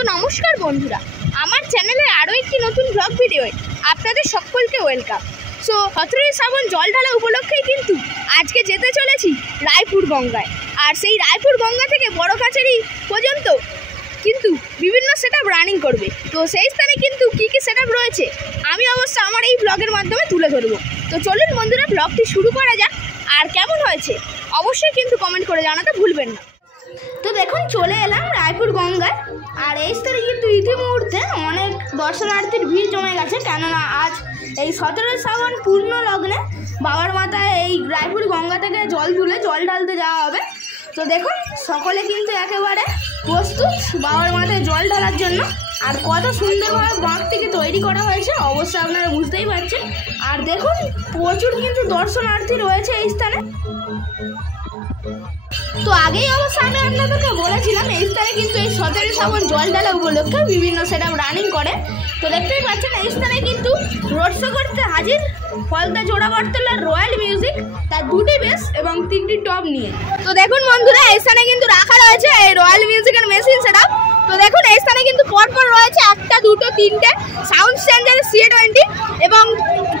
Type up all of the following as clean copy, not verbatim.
তো নমস্কার বন্ধুরা, আমার চ্যানেলে আরও একটি নতুন ব্লগ ভিডিও আপনাদের সকলকে ওয়েলকাম। সো 17 শ্রাবণ জল ঢালা উপলক্ষেই কিন্তু আজকে যেতে চলেছি রায়পুর গঙ্গায়। আর সেই রায়পুর গঙ্গা থেকে বড় কাছারি পর্যন্ত কিন্তু বিভিন্ন সেটআপ রানিং করবে। তো সেই স্থানে কিন্তু কী কী সেটআপ রয়েছে আমি অবশ্য আমার এই ব্লগের মাধ্যমে তুলে ধরবো। তো চলুন বন্ধুরা, ব্লগটি শুরু করা যাক। আর কেমন হয়েছে অবশ্যই কিন্তু কমেন্ট করে জানাতে ভুলবেন না। তো দেখুন, চলে এলাম রায়পুর গঙ্গায়। আর এই স্থানে কিন্তু ইতিমধ্যে অনেক দর্শনার্থীর ভিড় জমে গেছে, কেননা আজ এই 17 শ্রাবণ পূর্ণ লগ্নে বাবার মাথায় এই রায়পুর গঙ্গা থেকে জল তুলে জল ঢালতে যাওয়া হবে। তো দেখুন, সকলে কিন্তু একেবারে প্রস্তুত বাবার মাথায় জল ঢালার জন্য। আর কত সুন্দরভাবে বাঁকটিকে তৈরি করা হয়েছে অবশ্যই আপনারা বুঝতেই পারছেন। আর দেখুন, প্রচুর কিন্তু দর্শনার্থী রয়েছে এই স্থানে। তো আগেই অবশ্য আমি আপনাদেরকে বলেছিলাম এই স্থানে কিন্তু এই 17 শ্রাবণ জল ঢালা উপলক্ষে বিভিন্ন সেটআপ রানিং করে। তো দেখতেই পাচ্ছেন এই স্থানে কিন্তু রোড শো করতে হাজির ফলতা জোড়া বটতলার রয়্যাল মিউজিক, তার দুটি বেস এবং 3টি টপ নিয়ে। তো দেখুন বন্ধুরা, এই স্থানে কিন্তু রাখা রয়েছে এই রয়্যাল মিউজিকের মেশিন সেটআপ। তো দেখুন, এই স্থানে কিন্তু পরপর রয়েছে 1টা 2টো 3টে সাউন্ড স্ট্যান্ডার CA20 এবং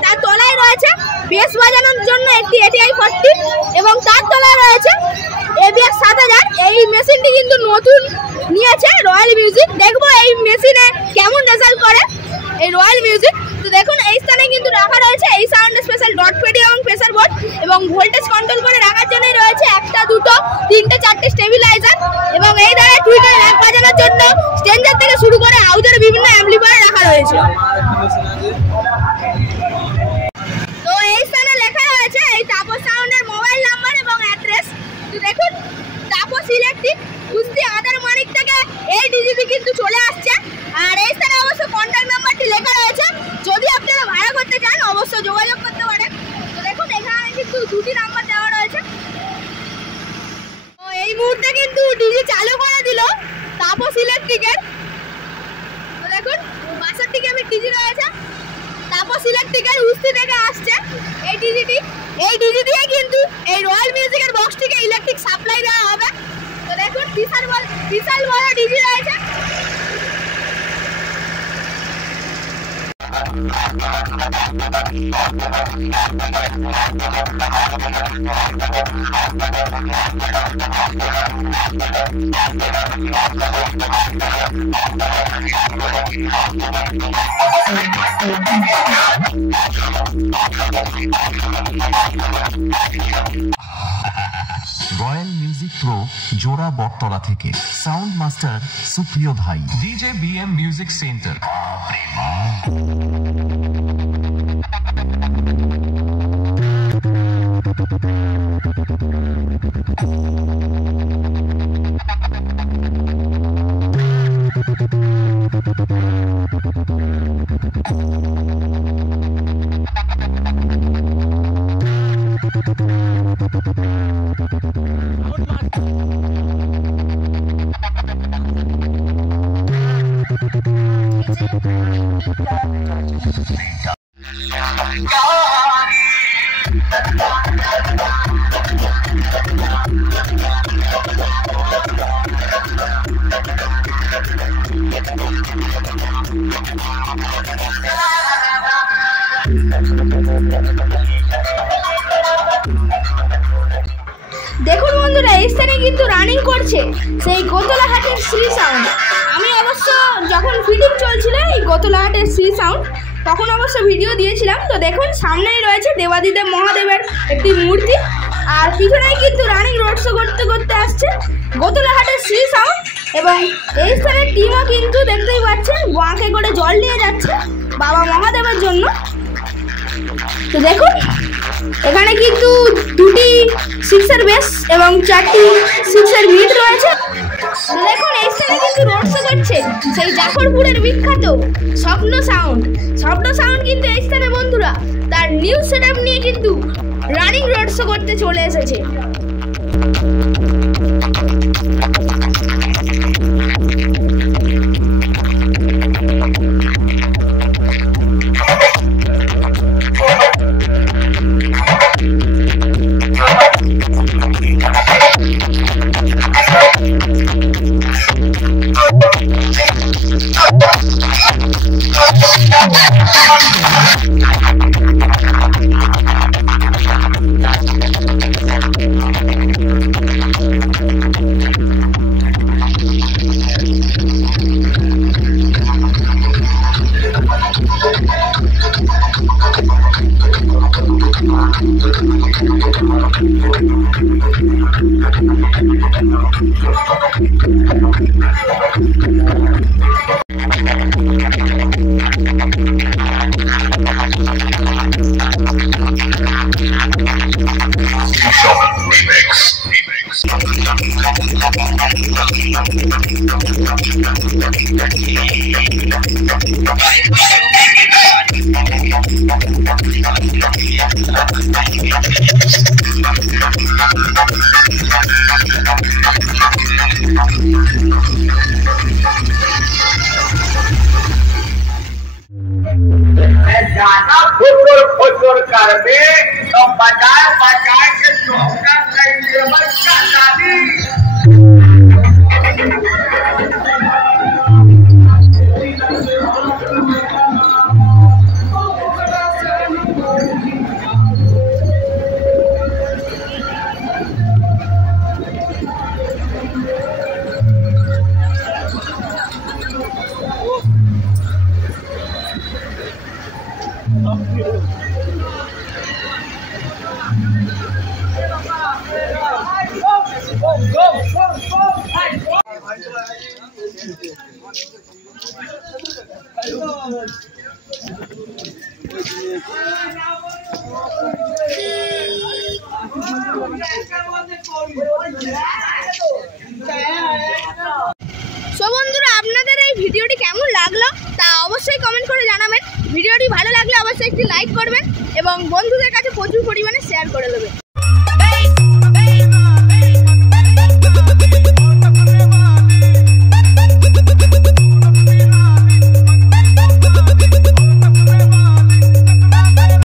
তার তলায় রয়েছে বেস বাজানোর জন্য একটি ATI 40 এবং তার তলায় রয়েছে ABX 7000। এই মেশিনটি কিন্তু নতুন নিয়েছে রয়্যাল মিউজিক। দেখবো এই মেশিনে কেমন রেজাল্ট করে এই রয়্যাল মিউজিক। তো দেখুন, এই স্থানে কিন্তু রাখা রয়েছে এই সাউন্ড স্পেশাল ডট পেডি এবং প্রেসার বোর্ড এবং ভোল্টেজ কন্ট্রোল করে রাখার জন্য রয়েছে 1টা 2টো 3টে 4টে স্টেবিলাইজার এবং এই ধারে টুইটার র্যাক বাজানোর জন্য স্ট্রেঞ্জার থেকে শুরু করে আউটের বিভিন্ন অ্যাম্পলিফায়ার রাখা রয়েছে। তো এই স্থানে লেখা রয়েছে এই তাপস সাউন্ডের মোবাইল নাম্বার এবং অ্যাড্রেস। তো দেখুন, তাপস ইলেকট্রিক কুস্তি আদার মানিক থেকে এই ডিজিটি কিন্তু চলে আসছে। আর এই স্থানে অবশ্য কন্ট্যাক্ট নাম্বারটি লেখা রয়েছে, যদি আপনারা ভাড়া করতে চান অবশ্যই যোগাযোগ করতে পারেন। তো দেখুন, এখানে কিন্তু 2টি নাম্বার দেওয়া রয়েছে। তো এই মুহূর্তে কিন্তু ডিজি চালু করে দিল তাপস ইলেকট্রিকের। তো দেখুন, 62 কেবি ডিজি রয়েছে তাপস ইলেকট্রিকের উস্তি থেকে আসছে এই ডিজিটি। এই ডিজি দিয়ে কিন্তু এই রয়্যাল মিউজিকের বক্সটিকে ইলেকট্রিক সাপ্লাই দেওয়া হবে। তো দেখুন, বিশাল বড় ডিজি রয়েছে। রয়্যাল মিউজিক প্রো জোড়া বটতলা থেকে সাউন্ড মাস্টার সুপ্রিয় ভাই, DJ BM মিউজিক সেন্টার। দেখুন বন্ধুরা, এই স্থানে কিন্তু রানিং করছে সেই গোতলাহাটের শ্রী সাউন্ড। আমি অবশ্য যখন ফিটিং চলছিল এই গোতলাহাটের শ্রী সাউন্ড তখন অবশ্য ভিডিও দিয়েছিলাম। তো দেখুন, সামনেই রয়েছে দেবাদিদেব মহাদেবের একটি মূর্তি আর পিছনেই কিন্তু রানিং রোড শো করতে করতে আসছে গোতলাহাটের শ্রী সাউন্ড। এবং এই স্থানের টিমও কিন্তু দেখতেই পাচ্ছেন বাঁকে করে জল নিয়ে যাচ্ছে বাবা মহাদেবের জন্য। তো দেখুন, এখানে কিন্তু 2টি 6-এর বেস এবং 4টি 6-এর মিড রয়েছে। দেখুন, এই স্থানে কিন্তু রোড শো করছে সেই জাফরপুরের বিখ্যাত স্বপ্ন সাউন্ড। স্বপ্ন সাউন্ড কিন্তু এই স্থানে বন্ধুরা তার নিউ সেটআপ নিয়ে কিন্তু রানিং রোড শো করতে চলে এসেছে। गाना फुटुर करबे तो बजाए के तोहरा लेबर का शादी। সো বন্ধুরা, আপনাদের এই ভিডিওটি কেমন লাগলো তা অবশ্যই কমেন্ট করে জানাবেন। ভিডিওটি ভালো লাগলে অবশ্যই একটি লাইক করবেন এবং বন্ধুদের কাছে প্রচুর পরিমাণে শেয়ার করে দেবেন।